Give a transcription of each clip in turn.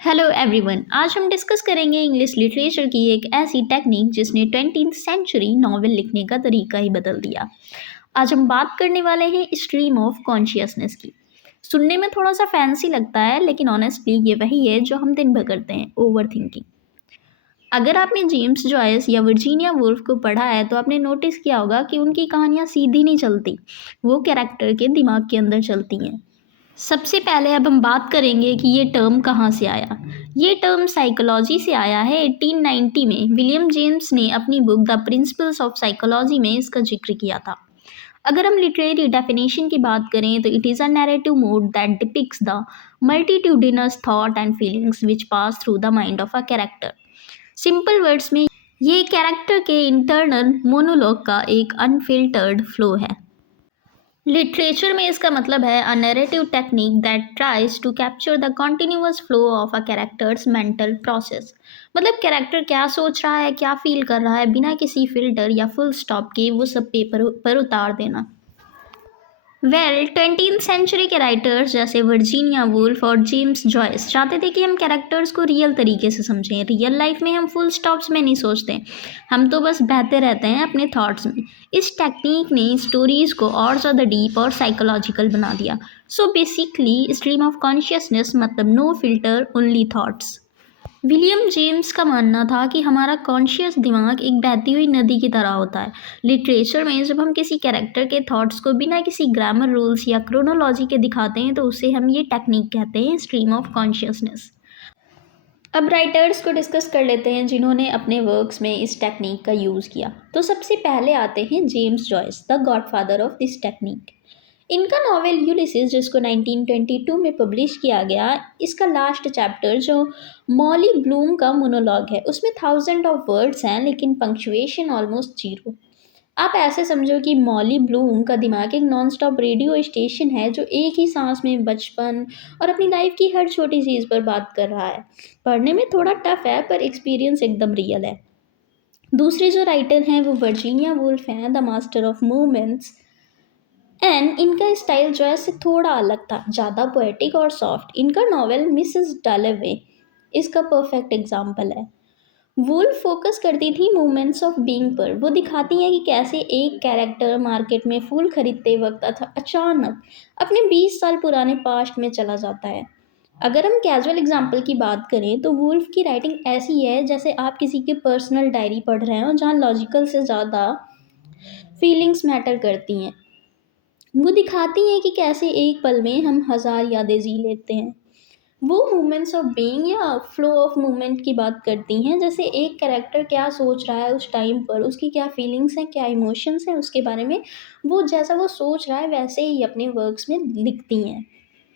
Hello everyone, आज हम discuss करेंगे इंग्लिश लिटरेचर की एक ऐसी टेक्निक जिसने 20th सेंचुरी नॉवेल लिखने का तरीका ही बदल दिया। आज हम बात करने वाले हैं स्ट्रीम ऑफ कॉन्शियसनेस की। सुनने में थोड़ा सा फैंसी लगता है, लेकिन ऑनेस्टली ये वही है जो हम दिन भर करते हैं, ओवर थिंकिंग। अगर आपने जेम्स जॉयस या वर्जीनिया वुल्फ को पढ़ा है तो आपने नोटिस किया होगा कि उनकी कहानियाँ सीधी नहीं चलती, वो कैरेक्टर के दिमाग के अंदर चलती हैं। सबसे पहले अब हम बात करेंगे कि ये टर्म कहाँ से आया। ये टर्म साइकोलॉजी से आया है। 1890 में विलियम जेम्स ने अपनी book the principles of psychology में इसका जिक्र किया था। अगर हम लिटरेरी डेफिनेशन की बात करें तो it is a narrative mode that depicts the multitudinous thought and feelings which pass through the mind of a character. Simple words में ये कैरेक्टर के इंटरनल मोनोलॉग का एक अनफिल्टर्ड फ्लो है। लिटरेचर में इसका मतलब है a narrative technique that tries to capture the continuous flow of a character's mental process. मतलब कैरेक्टर क्या सोच रहा है, क्या फील कर रहा है, बिना किसी फिल्टर या फुल स्टॉप के वो सब पेपर पर उतार देना। 20th सेंचुरी के राइटर्स जैसे वर्जीनिया वुल्फ और जेम्स जॉयस चाहते थे कि हम कैरेक्टर्स को रियल तरीके से समझें। रियल लाइफ में हम फुल स्टॉप्स में नहीं सोचते, हम तो बस बहते रहते हैं अपने थॉट्स में। इस टेक्निक ने स्टोरीज को और ज़्यादा डीप और साइकोलॉजिकल बना दिया। So basically stream of consciousness मतलब no filter, only thoughts. William James का मानना था कि हमारा कॉन्शियस दिमाग एक बहती हुई नदी की तरह होता है। लिटरेचर में जब हम किसी कैरेक्टर के थॉट्स को बिना किसी ग्रामर रूल्स या क्रोनोलॉजी के दिखाते हैं तो उसे हम ये टेक्निक कहते हैं, स्ट्रीम ऑफ कॉन्शियसनेस। अब राइटर्स को डिस्कस कर लेते हैं जिन्होंने अपने वर्क्स में इस टेक्निक का यूज़ किया। तो सबसे पहले आते हैं James Joyce, the godfather of this technique. इनका नॉवेल यूलिसिस, जिसको 1922 में पब्लिश किया गया, इसका लास्ट चैप्टर जो मॉली ब्लूम का मोनोलॉग है उसमें थाउजेंड ऑफ वर्ड्स हैं लेकिन पंक्चुएशन ऑलमोस्ट जीरो। आप ऐसे समझो कि मॉली ब्लूम का दिमाग एक नॉन स्टॉप रेडियो स्टेशन है जो एक ही सांस में बचपन और अपनी लाइफ की हर छोटी चीज़ पर बात कर रहा है। पढ़ने में थोड़ा टफ है पर एक्सपीरियंस एकदम रियल है। दूसरे जो राइटर हैं वो वर्जीनिया वुल्फ हैं, the master of movements. And इनका स्टाइल जो है से थोड़ा अलग था, ज़्यादा पोएटिक और सॉफ्ट। इनका नॉवेल मिसेस डॉलरवे इसका परफेक्ट एग्जाम्पल है। वुल्फ फोकस करती थी मूवमेंट्स ऑफ बीइंग पर। वो दिखाती हैं कि कैसे एक कैरेक्टर मार्केट में फूल खरीदते वक्त अचानक अपने 20 साल पुराने पास्ट में चला जाता है। अगर हम कैजुअल एग्जाम्पल की बात करें तो वुल्फ की राइटिंग ऐसी है जैसे आप किसी की पर्सनल डायरी पढ़ रहे हो जहाँ लॉजिकल से ज़्यादा फीलिंग्स मैटर करती हैं। वो दिखाती हैं कि कैसे एक पल में हम हज़ार यादें जी लेते हैं। वो मोमेंट्स ऑफ बीइंग या फ्लो ऑफ मूवमेंट की बात करती हैं, जैसे एक कैरेक्टर क्या सोच रहा है उस टाइम पर, उसकी क्या फीलिंग्स हैं, क्या इमोशंस हैं उसके बारे में वो जैसा वो सोच रहा है वैसे ही अपने वर्क्स में लिखती हैं।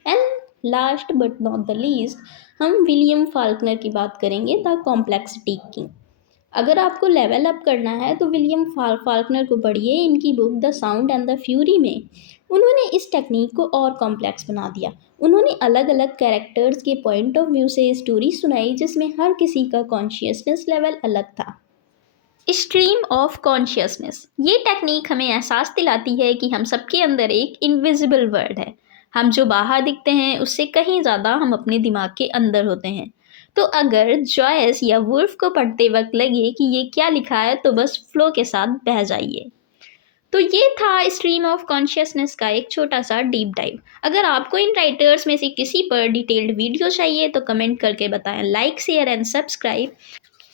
And last but not the least हम विलियम फाल्कनर की बात करेंगे, द कॉम्प्लेक्सिटी किंग। अगर आपको लेवल अप करना है तो विलियम फाल्कनर को पढ़िए। इनकी book the sound and the fury में उन्होंने इस टेक्निक को और कॉम्प्लेक्स बना दिया। उन्होंने अलग अलग कैरेक्टर्स के पॉइंट ऑफ व्यू से स्टोरी सुनाई जिसमें हर किसी का कॉन्शियसनेस लेवल अलग था। स्ट्रीम ऑफ कॉन्शियसनेस ये टेक्निक हमें एहसास दिलाती है कि हम सबके अंदर एक इनविजिबल वर्ल्ड है। हम जो बाहर दिखते हैं उससे कहीं ज़्यादा हम अपने दिमाग के अंदर होते हैं। तो अगर जॉयस या वुल्फ को पढ़ते वक्त लगे कि ये क्या लिखा है तो बस फ्लो के साथ बह जाइए। तो ये था स्ट्रीम ऑफ कॉन्शियसनेस का एक छोटा सा डीप डाइव। अगर आपको इन राइटर्स में से किसी पर डिटेल्ड वीडियो चाहिए तो कमेंट करके बताएं। Like, share and subscribe.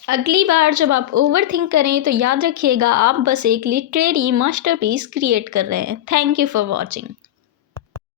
अगली बार जब आप ओवर थिंक करें तो याद रखिएगा आप बस एक लिटरेरी मास्टरपीस क्रिएट कर रहे हैं। Thank you for watching.